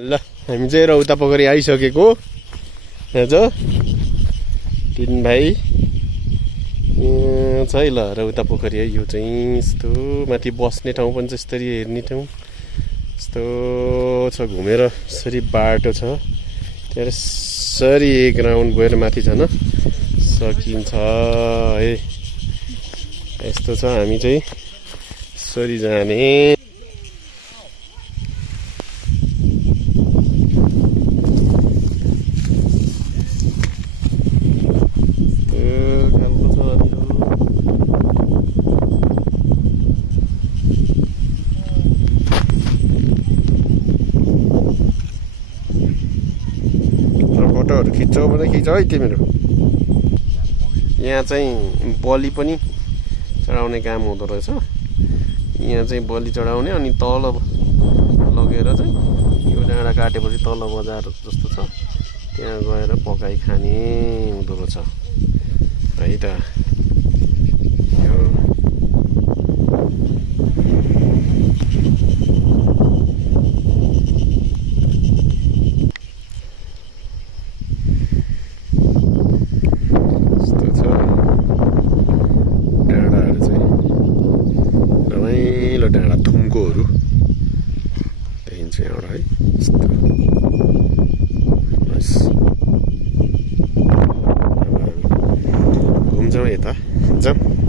ल हामी चाहिँ रौता पोखरी आइसकेको आज तीन भाइ छ है। ल रौता पोखरी है यो चाहिँ यस्तो माथि बस्ने ठाउँ पनि छ, यसरी हेर्ने ठाउँ यस्तो छ। घुमेर यसरी बाटो छ त्यहाँ यसरी एक राउन्ड गएर माथि जान सकिन्छ है। यस्तो छ, हामी चाहिँ यसरी जाने। फोटोहरू खिच्छौ भने खिच है तिमीहरू। यहाँ चाहिँ बलि पनि चढाउने काम हुँदो रहेछ। यहाँ चाहिँ बलि चढाउने अनि तल लगेर चाहिँ यो डाँडा काटेपछि तल बजार जस्तो छ त्यहाँ गएर पकाइ खाने हुँदो रहेछ है त। डाँडा थुम्कोहरू देखिन्छ यहाँबाट है। यस्तो घुम्छौँ यता जाउँ।